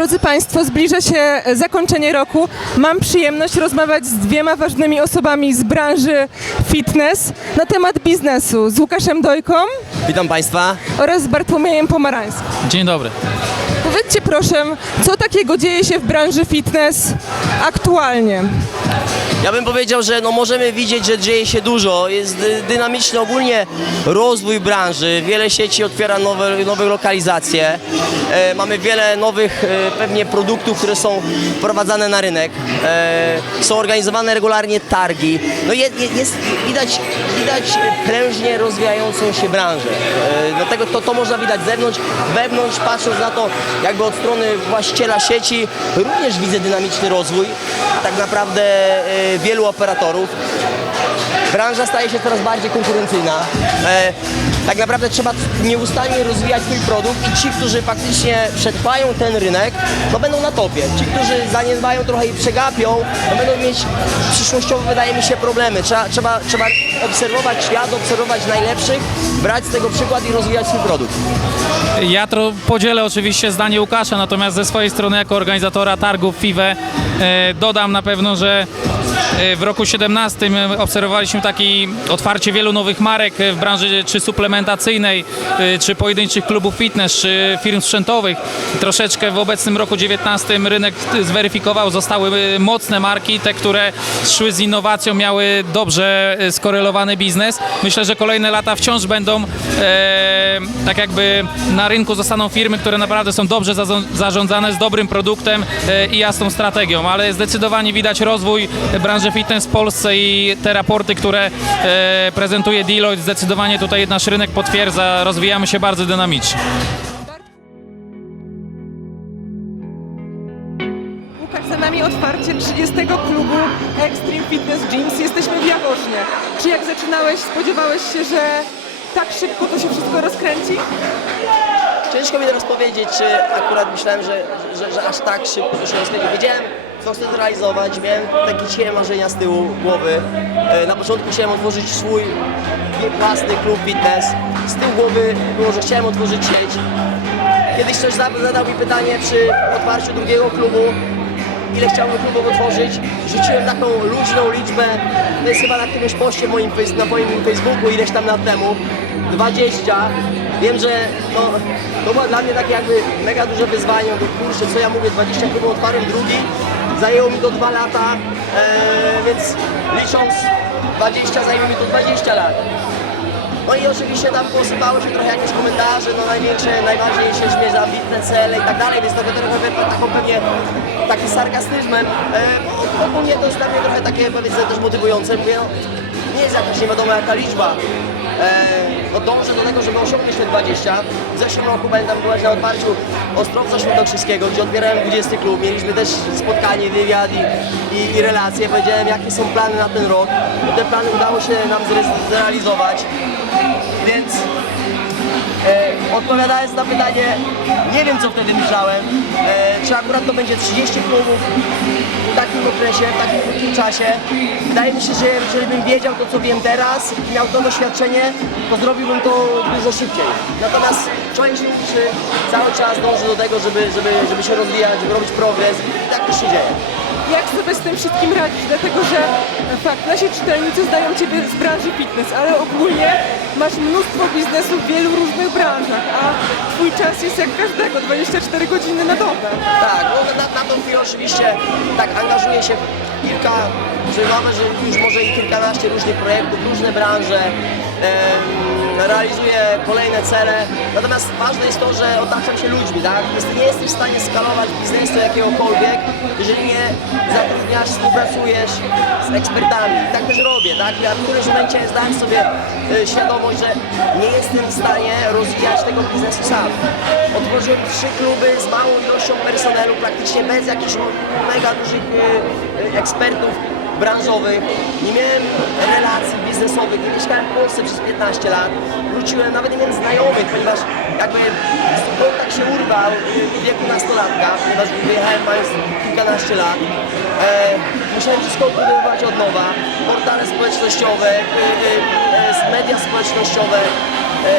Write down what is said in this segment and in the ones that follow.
Drodzy Państwo, zbliża się e, zakończenie roku. Mam przyjemność rozmawiać z dwiema ważnymi osobami z branży fitness na temat biznesu. Z Łukaszem Dojką Witam Państwa. oraz z Bartłomiejem Pomarańskim. Dzień dobry. Powiedzcie proszę, co takiego dzieje się w branży fitness aktualnie? Ja bym powiedział, że no możemy widzieć, że dzieje się dużo. Jest dy- dynamiczny ogólnie rozwój branży. Wiele sieci otwiera nowe, nowe lokalizacje. E, mamy wiele nowych e, pewnie produktów, które są wprowadzane na rynek. E, są organizowane regularnie targi. No je, je, jest, widać, widać prężnie rozwijającą się branżę. E, dlatego to, to można widać z zewnątrz. Wewnątrz, patrząc na to jakby od strony właściciela sieci, również widzę dynamiczny rozwój. Tak naprawdę e, wielu operatorów. Branża staje się coraz bardziej konkurencyjna. E, tak naprawdę trzeba nieustannie rozwijać swój produkt i ci, którzy faktycznie przetrwają ten rynek, no będą na topie. Ci, którzy zaniedbają trochę i przegapią, no będą mieć przyszłościowo, wydaje mi się, problemy. Trzeba, trzeba, trzeba obserwować świat, obserwować najlepszych, brać z tego przykład i rozwijać swój produkt. Ja to podzielę oczywiście zdanie Łukasza, natomiast ze swojej strony jako organizatora targów FIWE e, dodam na pewno, że e, w roku 17 obserwowaliśmy takie otwarcie wielu nowych marek w branży czy suplementacyjnej, e, czy pojedynczych klubów fitness, czy firm sprzętowych. Troszeczkę w obecnym roku 19 rynek zweryfikował, zostały e, mocne marki, te, które szły z innowacją, miały dobrze e, skorelowany biznes. Myślę, że kolejne lata wciąż będą e, tak jakby na rynku zostaną firmy, które naprawdę są dobrze zarządzane, z dobrym produktem e, i jasną strategią, ale zdecydowanie widać rozwój branży fitness w Polsce i te raporty, które e, prezentuje Deloitte, zdecydowanie tutaj nasz rynek potwierdza, rozwijamy się bardzo dynamicznie. Łukasz, za nami otwarcie 30 klubu Extreme Fitness Gyms. Jesteśmy w Jaworznie. Czy jak zaczynałeś, spodziewałeś się, że tak szybko to się wszystko rozkręci? Ciężko mi teraz powiedzieć, czy akurat myślałem, że, że, że aż tak szybko to się rozkręci. Wiedziałem, co chcę zrealizować, miałem takie dzisiaj marzenia z tyłu głowy. E, Na początku chciałem otworzyć swój własny klub fitness. Z tyłu głowy było, że chciałem otworzyć sieć. Kiedyś ktoś za- zadał mi pytanie przy otwarciu drugiego klubu, ile chciałbym klubów otworzyć. Rzuciłem taką luźną liczbę, to jest chyba na którymś poście moim, na moim Facebooku ileś tam lat temu, 20. Wiem, że no, to było dla mnie takie jakby mega duże wyzwanie, bo kurczę, co ja mówię, 20 klubów otwarłem drugi, zajęło mi to 2 lata, e, więc licząc 20 zajmie mi to 20 lat. No i oczywiście tam posypały się trochę jakieś komentarze, no największe, najważniejsze śmierć, ambitne cele i tak dalej, więc to trochę taką pewnie takim sarkastyzmem. E, ogólnie to jest dla mnie trochę takie powiedzmy też motywujące. Mówię, no, nie jest jakaś nie wiadomo jaka liczba. E, no dążę do tego, żeby osiągnąć te 20. W zeszłym roku będę byłeś na otwarciu Ostrowca Świętokrzyskiego, gdzie otwierałem 20 klub. Mieliśmy też spotkanie, wywiad i, i, i relacje. Powiedziałem, jakie są plany na ten rok. Te plany udało się nam zre- zrealizować. Więc odpowiadając na pytanie, nie wiem co wtedy myślałem. E, czy akurat to będzie 30 klubów w takim okresie, w takim krótkim czasie. Wydaje mi się, że jeżeli bym wiedział to co wiem teraz i miał to doświadczenie, to zrobiłbym to dużo szybciej. Natomiast człowiek się uczy, cały czas dąży do tego, żeby, żeby, żeby się rozwijać, żeby robić progres i tak też się dzieje. Jak sobie z tym wszystkim radzić? Dlatego, że e, fakt, nasi czytelnicy znają Ciebie z branży fitness, ale ogólnie masz mnóstwo biznesu w wielu różnych branżach, a Twój czas jest jak każdego, 24 godziny na dobę. Tak, no na, na tą chwilę oczywiście tak angażuję się w kilka, mamy, że już może i kilkanaście różnych projektów, różne branże, em, realizuję kolejne cele, natomiast ważne jest to, że otaczam się ludźmi, tak? Jest, nie jesteś w stanie skalować biznesu jakiegokolwiek, jeżeli nie zatrudniasz, współpracujesz z ekspertami. I tak też robię, tak? Ja w którymś momencie zdałem sobie e, świadomość, że nie jestem w stanie rozwijać tego biznesu sam. Otworzyłem trzy kluby z małą ilością personelu, praktycznie bez jakichś mega dużych e, ekspertów branżowych. Nie miałem relacji biznesowych, nie mieszkałem w Polsce przez 15 lat. Wróciłem, nawet nie miałem znajomych, ponieważ jakby kontakt się urwał w wieku nastolatka, ponieważ wyjechałem mając kilkanaście lat. E, musiałem wszystko budować od nowa. Portale społecznościowe, e, e, e, media społecznościowe. E,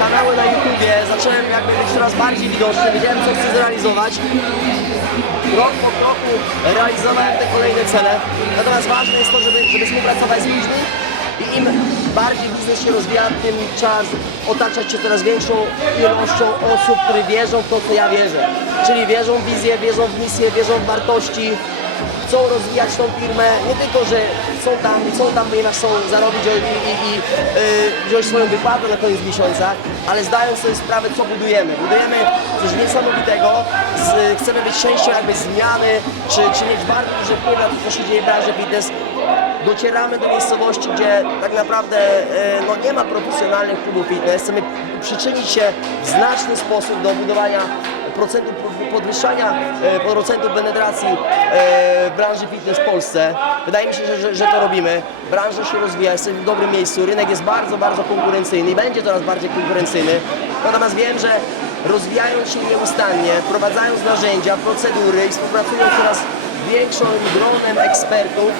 kanały na YouTubie, zacząłem jakby być coraz bardziej widoczny, wiedziałem co chcę zrealizować. Krok po kroku realizowałem te kolejne cele. Natomiast ważne jest to, żeby, żeby współpracować z ludźmi i im bardziej biznes się rozwija, tym trzeba otaczać się coraz większą ilością osób, które wierzą w to, co ja wierzę. Czyli wierzą w wizję, wierzą w misję, wierzą w wartości, chcą rozwijać tą firmę, nie tylko, że są tam, są tam, ponieważ chcą zarobić i, i, i yy, wziąć swoją wypłatę na koniec miesiąca, ale zdają sobie sprawę, co budujemy. Budujemy coś niesamowitego, z, chcemy być częścią jakby zmiany, czy, czy mieć bardzo duży wpływ na to, co się dzieje w branży fitness. Docieramy do miejscowości, gdzie tak naprawdę e, no, nie ma profesjonalnych klubów fitness. Chcemy przyczynić się w znaczny sposób do budowania procentu podwyższania e, procentu penetracji e, branży fitness w Polsce. Wydaje mi się, że, że to robimy. Branża się rozwija, jesteśmy w dobrym miejscu, rynek jest bardzo, bardzo konkurencyjny i będzie coraz bardziej konkurencyjny. Natomiast wiem, że rozwijając się nieustannie, wprowadzając narzędzia, procedury i współpracując z coraz większym gronem ekspertów,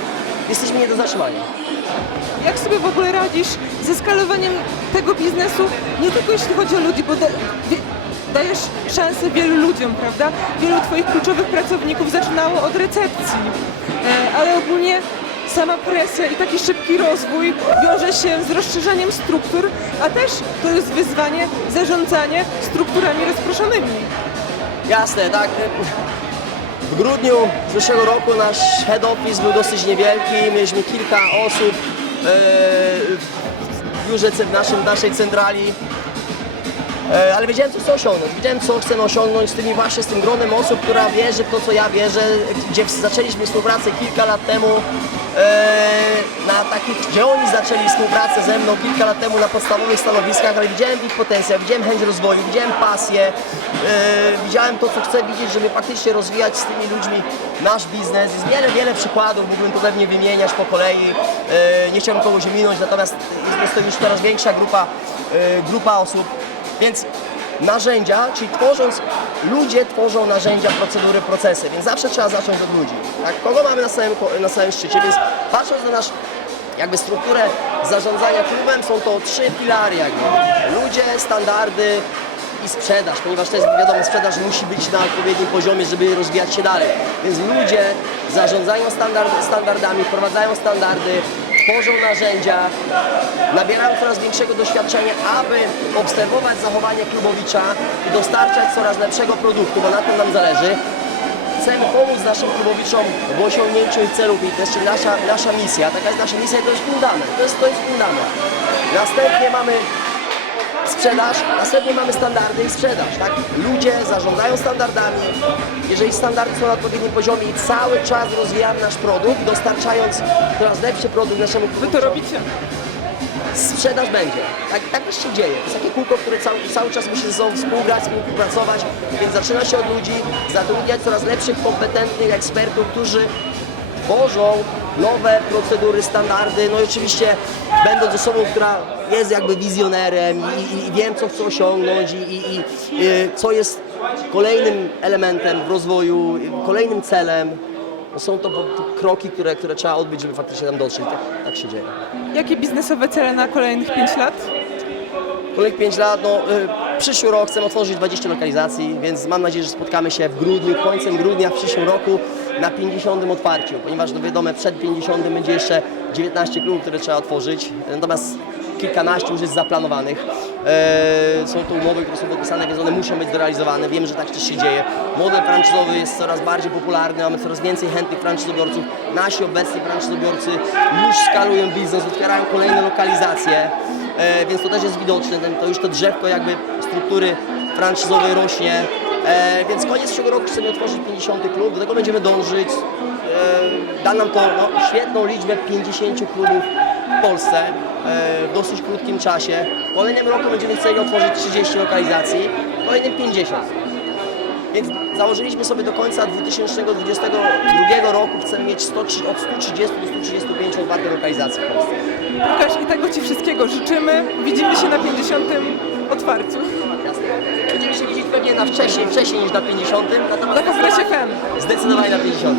jesteśmy nie do zatrzymania. Jak sobie w ogóle radzisz ze skalowaniem tego biznesu, nie tylko jeśli chodzi o ludzi, bo da, dajesz szansę wielu ludziom, prawda? Wielu Twoich kluczowych pracowników zaczynało od recepcji, e, ale ogólnie sama presja i taki szybki rozwój wiąże się z rozszerzaniem struktur, a też to jest wyzwanie zarządzanie strukturami rozproszonymi. Jasne, tak. W grudniu zeszłego roku nasz head office był dosyć niewielki, mieliśmy kilka osób e, w biurze w naszym, naszej centrali. E, Ale wiedziałem, co chcę osiągnąć. Wiedziałem, co chcemy osiągnąć z tymi właśnie, z tym gronem osób, która wierzy w to, co ja wierzę, gdzie zaczęliśmy współpracę kilka lat temu, e, na takich, gdzie oni zaczęli współpracę ze mną kilka lat temu na podstawowych stanowiskach, ale widziałem ich potencjał, widziałem chęć rozwoju, widziałem pasję, e, widziałem to, co chcę widzieć, żeby faktycznie rozwijać z tymi ludźmi nasz biznes. Jest wiele, wiele przykładów, mógłbym tu pewnie wymieniać po kolei, nie chciałbym kogoś minąć, natomiast jest to już coraz większa grupa, grupa osób. Więc narzędzia, czyli tworząc, ludzie tworzą narzędzia, procedury, procesy, więc zawsze trzeba zacząć od ludzi. Tak? Kogo mamy na samym, na samym szczycie? Więc patrząc na nasz jakby strukturę zarządzania klubem, są to trzy filary jakby. Ludzie, standardy i sprzedaż, ponieważ to jest wiadomo, sprzedaż musi być na odpowiednim poziomie, żeby rozwijać się dalej. Więc ludzie zarządzają standard, standardami, wprowadzają standardy, tworzą narzędzia, nabierają coraz większego doświadczenia, aby obserwować zachowanie klubowicza i dostarczać coraz lepszego produktu, bo na tym nam zależy. Chcemy pomóc naszym klubowiczom w osiągnięciu ich celów i to jest nasza, nasza misja. Taka jest nasza misja i to jest fundament. To jest, to jest fundament. Następnie mamy sprzedaż, następnie mamy standardy i sprzedaż, tak? Ludzie zarządzają standardami, jeżeli standardy są na odpowiednim poziomie i cały czas rozwijamy nasz produkt, dostarczając coraz lepszy produkt naszemu Wy to robicie. sprzedaż będzie. Tak, tak też się dzieje. To jest takie kółko, które cały, cały czas musi ze sobą współgrać, współpracować, więc zaczyna się od ludzi, zatrudniać coraz lepszych, kompetentnych ekspertów, którzy tworzą nowe procedury, standardy, no i oczywiście będąc osobą, która jest jakby wizjonerem i, i, wiem, co chcę osiągnąć i, i, i y, co jest kolejnym elementem w rozwoju, kolejnym celem. No są to kroki, które, które trzeba odbyć, żeby faktycznie tam dotrzeć. Tak, tak się dzieje. Jakie biznesowe cele na kolejnych 5 lat? Kolejnych 5 lat, no y, przyszły rok chcemy otworzyć 20 lokalizacji, więc mam nadzieję, że spotkamy się w grudniu, końcem grudnia w przyszłym roku na 50 otwarciu, ponieważ no wiadomo, przed 50 będzie jeszcze 19 klubów, które trzeba otworzyć, natomiast kilkanaście już jest zaplanowanych. E, są to umowy, które są podpisane, więc one muszą być zrealizowane. Wiemy, że tak też się dzieje. Model franczyzowy jest coraz bardziej popularny, mamy coraz więcej chętnych franczyzobiorców. Nasi obecni franczyzobiorcy już skalują biznes, otwierają kolejne lokalizacje, e, więc to też jest widoczne. To już to drzewko jakby struktury franczyzowej rośnie. E, więc koniec przyszłego roku chcemy otworzyć 50 klub, do tego będziemy dążyć. Da nam to no, świetną liczbę 50 klubów w Polsce e, w dosyć krótkim czasie. W kolejnym roku będziemy chcieli otworzyć 30 lokalizacji, w kolejnym 50. Więc założyliśmy sobie do końca 2022 roku chcemy mieć 100, od 130 do 135 otwartych lokalizacji w Polsce. Łukasz, i tego Ci wszystkiego życzymy. Widzimy się na 50. otwarciu. Będziemy się widzieć pewnie na wcześniej, wcześniej niż na 50, natomiast Na FEM. zdecydowanie na 50.